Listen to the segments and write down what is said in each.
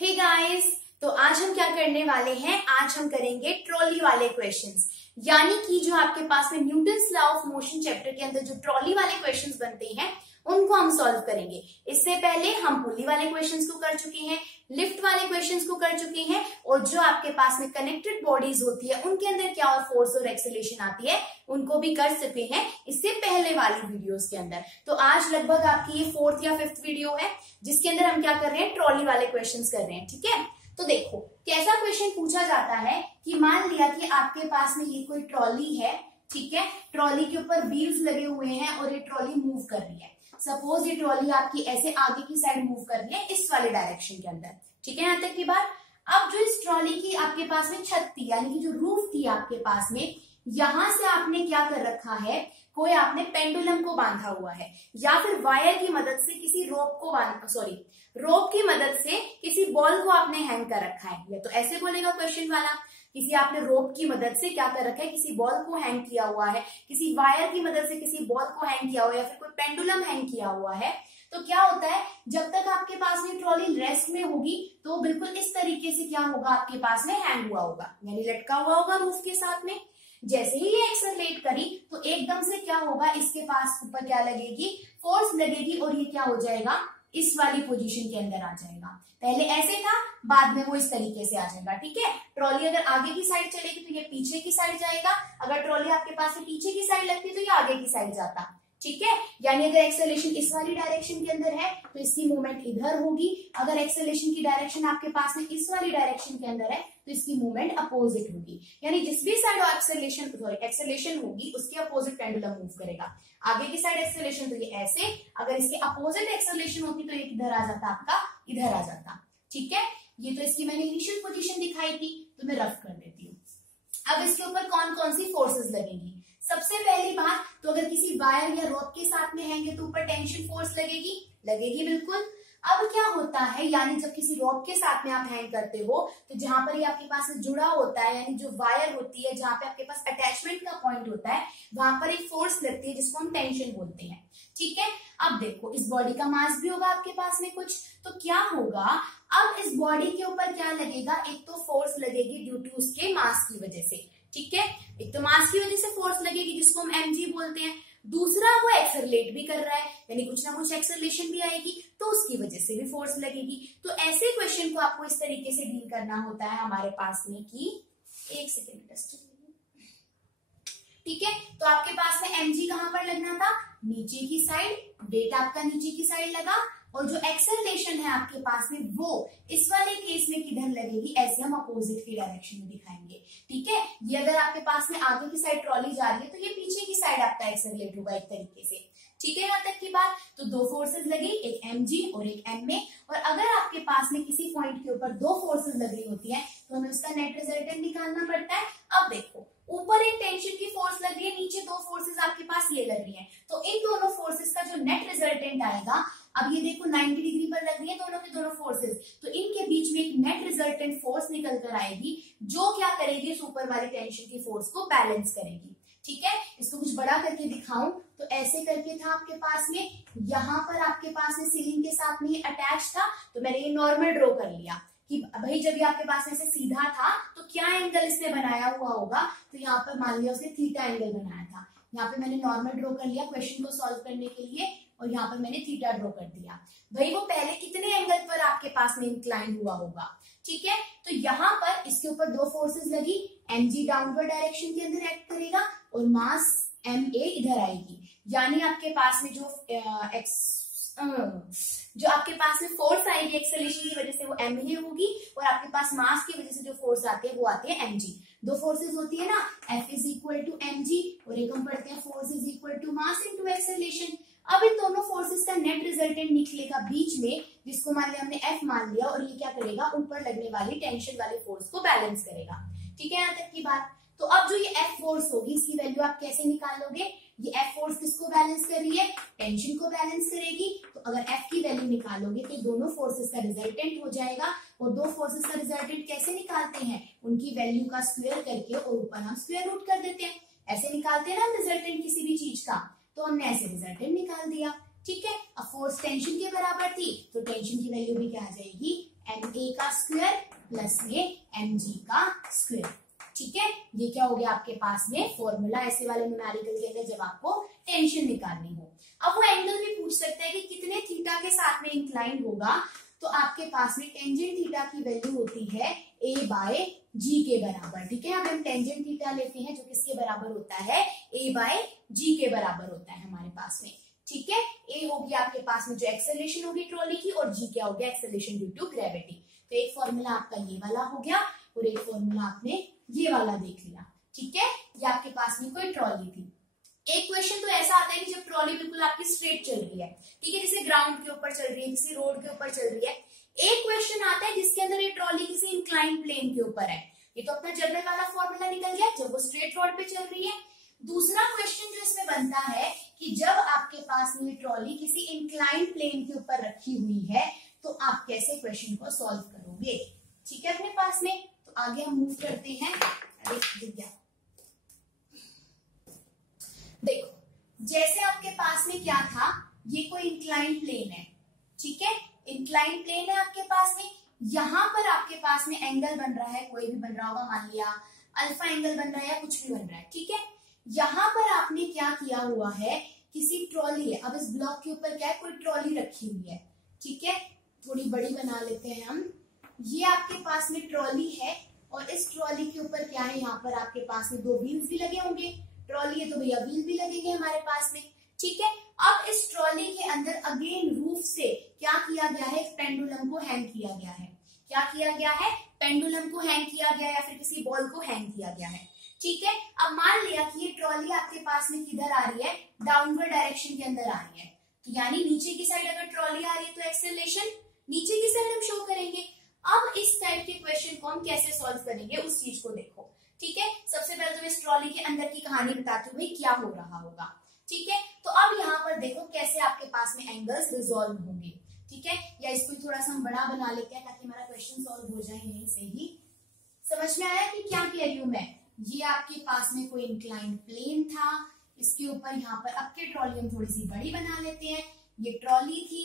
Hey guys, तो आज हम क्या करने वाले हैं। आज हम करेंगे ट्रॉली वाले क्वेश्चंस, यानी कि जो आपके पास में Newton's law of motion chapter के अंदर जो ट्रॉली वाले क्वेश्चंस बनते हैं उनको हम सॉल्व करेंगे। इससे पहले हम पुली वाले क्वेश्चंस को कर चुके हैं, लिफ्ट वाले क्वेश्चंस को कर चुके हैं, और जो आपके पास में कनेक्टेड बॉडीज होती है उनके अंदर क्या और फोर्स और एक्सेलरेशन आती है उनको भी कर चुके हैं इससे पहले वाली वीडियोस के अंदर। तो आज लगभग आपकी ये 4th या 5th वीडियो है जिसके अंदर हम क्या कर रहे हैं, ट्रॉली वाले क्वेश्चंस कर रहे हैं। ठीक है, तो देखो कैसा क्वेश्चन पूछा जाता है कि मान लिया कि आपके पास में ये कोई ट्रॉली है, ठीक है, ट्रॉली के ऊपर व्हील्स लगे हुए हैं और ये ट्रॉली मूव कर रही है। सपोज ये ट्रॉली आपकी ऐसे आगे की साइड मूव कर रही है इस वाले डायरेक्शन के अंदर, ठीक है, यहां तक की बात। अब जो इस ट्रॉली की आपके पास में छत थी, यानी कि जो रूफ थी आपके पास में, यहां से आपने क्या कर रखा है, कोई आपने पेंडुलम को बांधा हुआ है या फिर वायर की मदद से किसी रोप की मदद से किसी बॉल को आपने हैंग कर रखा है। या तो ऐसे बोलेगा क्वेश्चन वाला, किसी आपने रोप की मदद से क्या कर रखा है, किसी बॉल को हैंग किया हुआ है, किसी वायर की मदद से किसी बॉल को हैंग किया हुआ है, या फिर कोई पेंडुलम हैंग किया हुआ है। तो क्या होता है, जब तक आपके पास में ट्रॉली रेस्ट में होगी तो बिल्कुल इस तरीके से क्या होगा, आपके पास में हैंग हुआ होगा, यानी लटका हुआ होगा रूफ के साथ में। जैसे ही ये एक्सेलरेट करी तो एकदम से क्या होगा, इसके पास ऊपर क्या लगेगी, फोर्स लगेगी, और ये क्या हो जाएगा, इस वाली पोजीशन के अंदर आ जाएगा। पहले ऐसे था, बाद में वो इस तरीके से आ जाएगा। ठीक है, ट्रॉली अगर आगे की साइड चलेगी तो ये पीछे की साइड जाएगा, अगर ट्रॉली आपके पास में पीछे की साइड लगती तो ये आगे की साइड जाता। ठीक है, यानी अगर एक्सेलरेशन इस वाली डायरेक्शन के अंदर है तो इसकी मूवमेंट इधर होगी, अगर एक्सेलरेशन की डायरेक्शन आपके पास में इस वाली डायरेक्शन के अंदर है तो इसकी मूवमेंट अपोजिट होगी, यानी जिस भी साइड एक्सेलरेशन होगी उसके अपोजिट पेंडुलम मूव करेगा। आगे की साइड एक्सेलरेशन तो ये ऐसे, अगर इसके अपोजिट एक्सेलरेशन होती तो ये किधर आ जाता, आपका इधर आ जाता। ठीक है, ये तो इसकी मैंने इनिशियल पोजीशन दिखाई थी, तो मैं रफ कर देती हूँ। अब इसके ऊपर कौन कौन सी फोर्सेस लगेंगी। सबसे पहली बात, तो अगर किसी वायर या रॉड के साथ में हैंगे तो ऊपर टेंशन फोर्स लगेगी बिल्कुल। अब क्या होता है, यानी जब किसी रॉड के साथ में आप हैंग करते हो तो जहां पर ये आपके पास में जुड़ा होता है, यानी जो वायर होती है, जहां पे आपके पास अटैचमेंट का पॉइंट होता है, वहां पर एक फोर्स लगती है जिसको हम टेंशन बोलते हैं। ठीक है, अब देखो इस बॉडी का मास भी होगा आपके पास में कुछ, तो क्या होगा, अब इस बॉडी के ऊपर क्या लगेगा, एक तो फोर्स लगेगी ड्यू टू उसके मास की वजह से। ठीक है, एक तो मास की वजह से फोर्स लगेगी जिसको हम mg बोलते हैं, दूसरा वो एक्सेलरेट भी कर रहा है, यानी कुछ ना कुछ एक्सेलरेशन भी आएगी तो उसकी वजह से भी फोर्स लगेगी। तो ऐसे क्वेश्चन को आपको इस तरीके से डील करना होता है हमारे पास में कि एक सेकेंड, ठीक है, तो आपके पास में mg कहां पर लगना था, नीचे की साइड, वेट आपका नीचे की साइड लगा, और जो एक्सेलरेशन है आपके पास में वो इस वाले केस में किधर लगेगी, ऐसे हम अपोजिट की डायरेक्शन में दिखाएंगे। ठीक है, ये अगर आपके पास में आगे की साइड ट्रॉली जा रही है तो ये पीछे की साइड आपका एक्सेलरेट होगा एक तरीके से। ठीक है, यहाँ तक की बात। तो दो फोर्सेस लगी, एक mg और एक ma, और अगर आपके पास में किसी पॉइंट के ऊपर दो फोर्सेस लगी होती है तो हमें उसका नेट रिजल्टेंट निकालना पड़ता है। अब देखो, ऊपर एक टेंशन की फोर्स लग रही है, नीचे दो फोर्सेस आपके पास ये लग रही है, तो इन दोनों फोर्सेस का जो नेट रिजल्टेंट आएगा, अब ये देखो 90 डिग्री पर लग रही है दोनों की दोनों फोर्सेस, तो इनके बीच में एक नेट रिजल्टेंट फोर्स निकल कर आएगी जो क्या करेगी, इस ऊपर वाले टेंशन की फोर्स को बैलेंस करेगी। ठीक है, इसको कुछ बड़ा करके दिखाऊं तो ऐसे करके था आपके पास में, यहाँ पर आपके पास में सीलिंग के साथ में अटैच था, तो मैंने ये नॉर्मल ड्रॉ कर लिया कि भाई जब ये आपके पास ऐसे सीधा था तो क्या एंगल इसने बनाया हुआ होगा, तो यहाँ पर मान लिया उसने थीटा एंगल बनाया था। यहाँ पे मैंने नॉर्मल ड्रॉ कर लिया क्वेश्चन को सॉल्व करने के लिए, और यहाँ पर मैंने थीटा ड्रॉ कर दिया। भाई वो पहले कितने एंगल पर आपके पास में इंक्लाइन हुआ होगा। ठीक है, तो यहाँ पर इसके ऊपर दो फोर्सेस लगी, mg डाउनवर्ड डायरेक्शन के अंदर एक्ट करेगा और मास ma इधर आएगी, यानी आपके पास में जो आपके पास में फोर्स आएगी एक्सेलरेशन की वजह से वो ma होगी, और आपके पास मास की वजह से जो फोर्स आती है वो आती है mg। दो फोर्सेस होती है ना, F is equal to mg, और एक हम पढ़ते हैं force is equal to mass into acceleration. अब इन दोनों फोर्सेस का नेट रिजल्टेंट निकलेगा बीच में, जिसको मान लिया हमने F मान लिया, और ये क्या करेगा, ऊपर लगने वाली टेंशन वाली फोर्स को बैलेंस करेगा। ठीक है, यहाँ तक की बात। तो अब जो ये F फोर्स होगी इसकी वैल्यू आप कैसे निकालोगे, ये F फोर्स किसको बैलेंस कर रही है, टेंशन को बैलेंस करेगी। तो अगर F की वैल्यू निकालोगे तो दोनों फोर्सेस का रिजल्टेंट हो जाएगा, और दो फोर्सेस का रिजल्टेंट कैसे निकालते हैं, उनकी वैल्यू का स्क्वायर करके और ऊपर हम स्क्वायर रूट कर देते हैं। ऐसे निकालते हैं ना रिजल्टेंट किसी भी चीज का, तो हमने ऐसे रिजल्टेंट निकाल दिया। ठीक है, अब फोर्स टेंशन के बराबर थी तो टेंशन की वैल्यू भी क्या आ जाएगी, ma का स्क्वायर प्लस में mg का स्क्वायर। ठीक है, ये क्या हो गया आपके पास में फॉर्मूला ऐसे वाले न्यूमेरिकल के अंदर जब आपको टेंशन निकालनी हो। अब वो एंगल भी पूछ सकता है कि कितने थीटा के साथ में इंक्लाइन होगा, तो आपके पास में टेंजेंट थीटा की वैल्यू होती है a बाय जी के बराबर। ठीक है, अब हम टेंजेंट थीटा लेते हैं जो किसके बराबर होता है, a बाय जी के बराबर होता है हमारे पास में। ठीक है, a होगी आपके पास में जो एक्सेलरेशन होगी ट्रॉली की, और g क्या हो गया एक्सेलरेशन ड्यू टू ग्रेविटी। तो एक फॉर्मूला आपका ये वाला हो गया और एक फॉर्मूला आपने ये वाला देख लिया। ठीक है, ये आपके पास में कोई ट्रॉली थी। एक क्वेश्चन तो ऐसा आता है कि जब ट्रॉली बिल्कुल आपकी स्ट्रेट चल रही है, ठीक है, जैसे ग्राउंड के ऊपर चल रही है, किसी रोड के ऊपर चल रही है। एक क्वेश्चन आता है जिसके अंदर ये ट्रॉली किसी इंक्लाइन प्लेन के ऊपर है, ये तो अपना जनरल वाला फॉर्मूला निकल गया जब वो स्ट्रेट रोड पे चल रही है। दूसरा क्वेश्चन जो इसमें बनता है कि जब आपके पास में ट्रॉली किसी इंक्लाइन प्लेन के ऊपर रखी हुई है तो आप कैसे क्वेश्चन को सॉल्व करोगे। ठीक है, अपने पास में तो आगे हम मूव करते हैं। देखो, जैसे आपके पास में क्या था, ये कोई इंक्लाइन प्लेन है। ठीक है, इंक्लाइन प्लेन है आपके पास में, यहां पर आपके पास में एंगल बन रहा है, कोई भी बन रहा होगा, मान लिया अल्फा एंगल बन रहा है या कुछ भी बन रहा है। ठीक है, यहां पर आपने क्या किया हुआ है, किसी ट्रॉली है, अब इस ब्लॉक के ऊपर क्या है, कोई ट्रॉली रखी हुई है। ठीक है, थोड़ी बड़ी बना लेते हैं हम। ये आपके पास में ट्रॉली है और इस ट्रॉली के ऊपर क्या है, यहाँ पर आपके पास में दो व्हील्स भी लगे होंगे। ट्रॉली है तो भैया व्हील भी लगेंगे हमारे पास में। ठीक है, अब इस ट्रॉली के अंदर अगेन रूफ से क्या किया गया है, एक पेंडुलम को हैंग किया गया है। क्या किया गया है, पेंडुलम को हैंग किया गया या फिर किसी बॉल को हैंग किया गया है। ठीक है, अब मान लिया कि ये ट्रॉली आपके पास में किधर आ रही है, डाउनवर्ड डायरेक्शन के अंदर आ रही है, तो यानी नीचे की साइड अगर ट्रॉली आ रही है तो एक्सेलरेशन नीचे की साइड हम शो करेंगे। अब इस टाइप के क्वेश्चन को हम कैसे सॉल्व करेंगे उस चीज को देखो। ठीक है, सबसे पहले तो इस ट्रॉली के अंदर की कहानी बताते हुए क्या हो रहा होगा। ठीक है, तो अब यहाँ पर देखो कैसे आपके पास में एंगल्स रिजॉल्व होंगे। ठीक है, या इसको थोड़ा सा हम बड़ा बना लेते हैं ताकि हमारा क्वेश्चन सॉल्व हो जाए यहीं से ही। समझ में आया कि क्या कह रही हूं मैं। ये आपके पास में कोई इंक्लाइन प्लेन था, इसके ऊपर यहाँ पर अब के ट्रॉली हम थोड़ी सी बड़ी बना लेते हैं। ये ट्रॉली थी,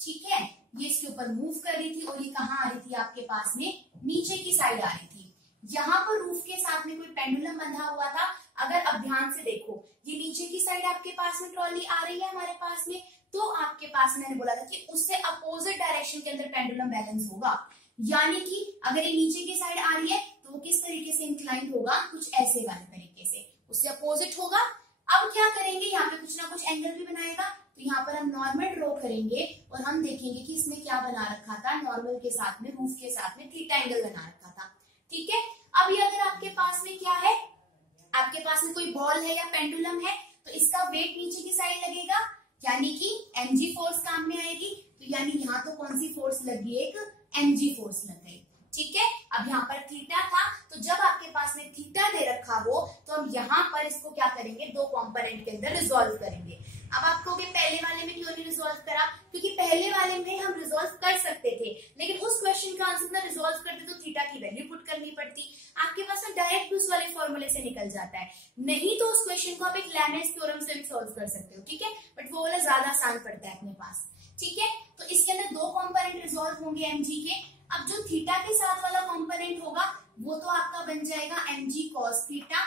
ठीक है, ये इसके ऊपर मूव कर रही थी और ये कहाँ आ रही थी आपके पास में, नीचे की साइड आ रही थी। यहाँ पर रूफ के साथ में कोई पेंडुलम बंधा हुआ था। अगर अब ध्यान से देखो, ये नीचे की साइड आपके पास में ट्रॉली आ रही है हमारे पास में, तो आपके पास मैंने बोला था कि उससे अपोजिट डायरेक्शन के अंदर पेंडुलम बैलेंस होगा। यानी कि अगर ये नीचे की साइड आ रही है तो वो किस तरीके से इंक्लाइंड होगा, कुछ ऐसे वाले तरीके से, उससे अपोजिट होगा। अब क्या करेंगे, यहाँ पे कुछ ना कुछ एंगल भी बनाएगा, तो यहाँ पर हम नॉर्मल ड्रॉ करेंगे और हम देखेंगे कि इसमें क्या बना रखा था, नॉर्मल के साथ में रूफ के साथ में थीटा एंगल बना रखा था। ठीक है, अब ये अगर आपके पास में क्या है, आपके पास में कोई बॉल है या पेंडुलम है, तो इसका वेट नीचे की साइड लगेगा, यानी कि mg फोर्स काम में आएगी। तो यानी यहाँ तो कौन सी फोर्स लगी, एक mg फोर्स लग गई। ठीक है, अब यहाँ पर थीटा था, तो जब आपके पास में थीटा दे रखा हो तो हम यहाँ पर इसको क्या करेंगे, दो कंपोनेंट के अंदर रिजॉल्व करेंगे। अब आप कहोगे पहले वाले में क्यों नहीं रिजॉल्व करा, क्योंकि पहले वाले में हम रिजॉल्व कर सकते थे, लेकिन उस क्वेश्चन का आंसर ना रिजॉल्व करते तो थीटा की वैल्यू पुट करनी पड़ती। आपके पास ना डायरेक्ट उस वाले फॉर्मूले से निकल जाता है, नहीं तो उस क्वेश्चन को आप एक लैमेस थ्योरम से भी सॉल्व कर सकते हो। ठीक है, बट वो वाला ज्यादा आसान पड़ता है अपने पास। ठीक है, तो इसके अंदर दो कंपोनेंट रिजॉल्व होंगे mg के। अब जो थीटा के साथ वाला कंपोनेंट होगा वो तो आपका बन जाएगा mg cos थीटा।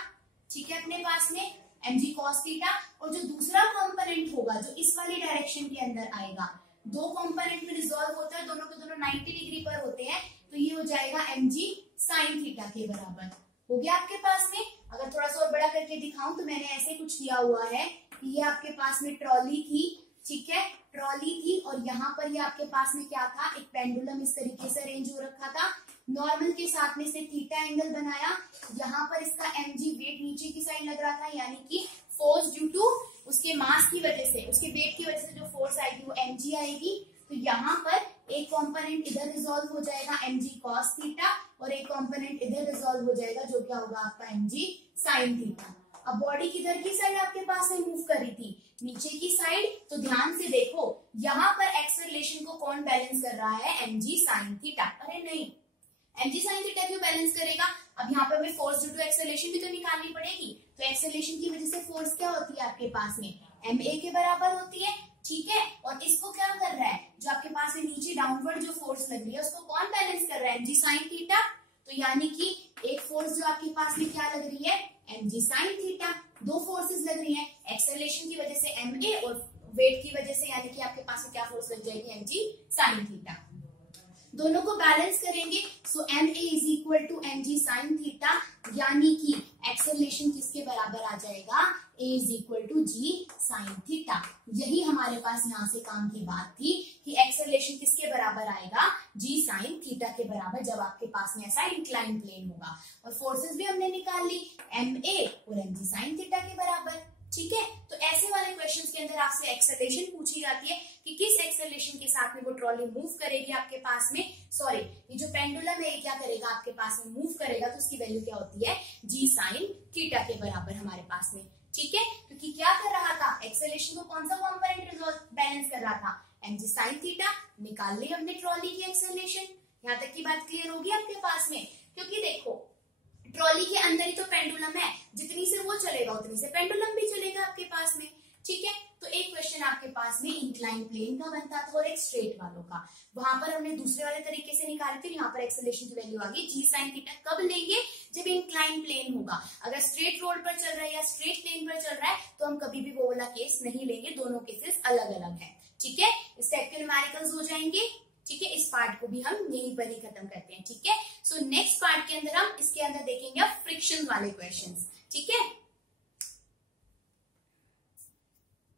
ठीक है, अपने पास में mg cos थीटा, और जो दूसरा कंपोनेंट होगा जो इस वाली डायरेक्शन के अंदर आएगा, दो कंपोनेंट में रिजॉल्व होता है, दोनों के दोनों 90 डिग्री पर होते हैं, तो ये हो जाएगा mg sin थीटा के बराबर। हो गया आपके पास में। अगर थोड़ा सा और बड़ा करके दिखाऊं तो मैंने ऐसे कुछ किया हुआ है कि ये आपके पास में ट्रॉली थी। ठीक है, ट्रॉली थी और यहाँ पर ये आपके पास में क्या था, एक पेंडुलम इस तरीके से अरेंज हो रखा था। नॉर्मल के साथ में इसने थीटा एंगल बनाया, यहाँ पर इसका mg वेट नीचे की साइड लग रहा था, यानी कि फोर्स ड्यू टू उसके मास की वजह से, उसके वेट की वजह से जो फोर्स आएगी वो mg आएगी। तो यहाँ पर एक कंपोनेंट इधर रिजॉल्व हो जाएगा mg cos थीटा, और एक कंपोनेंट इधर रिजॉल्व हो जाएगा जो क्या होगा आपका mg sin थीटा। अब बॉडी किधर की साइड आपके पास में मूव कर रही थी, नीचे की साइड, तो ध्यान से देखो यहाँ पर एक्सेलरेशन को कौन बैलेंस कर रहा है, mg sin थीटा। अरे नहीं, mg sin थीटा क्यों बैलेंस करेगा, अब यहाँ पर हमें फोर्स ड्यू टू एक्सेलरेशन भी तो निकालनी पड़ेगी। तो एक्सेलरेशन की वजह से फोर्स क्या होती है आपके पास में, ma के बराबर होती है। ठीक है। और इसको क्या कर रहा है, जो आपके पास में नीचे डाउनवर्ड जो फोर्स लग रही है उसको कौन बैलेंस कर रहा है, mg sin थीटा। तो यानी कि एक फोर्स जो आपके पास में क्या लग रही है, mg sin थीटा। दो फोर्सेस लग रही है, एक्सेलरेशन की वजह से ma और वेट की वजह से, यानी कि आपके पास में क्या फोर्स लग जाएगी, mg sin थीटा। दोनों को बैलेंस करेंगे, so ma is equal to mg sin theta, यानी कि एक्सेलरेशन किसके बराबर आ जाएगा, a is equal to g sin theta. यही हमारे पास यहाँ से काम की बात थी कि एक्सेलरेशन किसके बराबर आएगा, g sin थीटा के बराबर, जब आपके पास में ऐसा इंक्लाइन प्लेन होगा। और फोर्सेस भी हमने निकाल ली, ma और mg sin थीटा के बराबर। ठीक है, तो ऐसे वाले क्वेश्चंस के अंदर आपसे एक्सेलरेशन पूछी जाती है कि किस एक्सेलरेशन के साथ में वो ट्रॉली मूव करेगी आपके पास में, सॉरी ये जो पेंडुलम है ये क्या करेगा आपके पास में, मूव करेगा, तो उसकी वैल्यू क्या होती है, g sin थीटा के बराबर हमारे पास में। ठीक है, क्योंकि क्या कर रहा था, एक्सेलरेशन को कौन सा कॉम्पोनेंट बैलेंस कर रहा था, mg sin थीटा। निकाल ली हमने ट्रॉली की एक्सेलरेशन। यहाँ तक की बात क्लियर होगी आपके पास में, क्योंकि देखो ट्रॉली के अंदर ही तो पेंडुलम है, जितनी से वो चलेगा उतनी से पेंडुलम भी चलेगा आपके पास में। ठीक है, तो एक क्वेश्चन आपके पास में इंक्लाइन प्लेन का बनता था और एक स्ट्रेट वालों का, वहां पर हमने दूसरे वाले तरीके से निकाली थी। यहाँ पर एक्सेलरेशन की वैल्यू आ गई g sin थीटा। कब लेंगे, जब इंक्लाइन प्लेन होगा। अगर स्ट्रेट रोड पर चल रहा है या स्ट्रेट प्लेन पर चल रहा है तो हम कभी भी वो वाला केस नहीं लेंगे, दोनों केसेस अलग अलग है। ठीक है, स्टेप के न्यूमेरिकल्स हो जाएंगे। ठीक है, इस पार्ट को भी हम यहीं पर ही खत्म करते हैं। ठीक है, सो नेक्स्ट पार्ट के अंदर हम इसके अंदर देखेंगे फ्रिक्शन वाले क्वेश्चंस। ठीक है।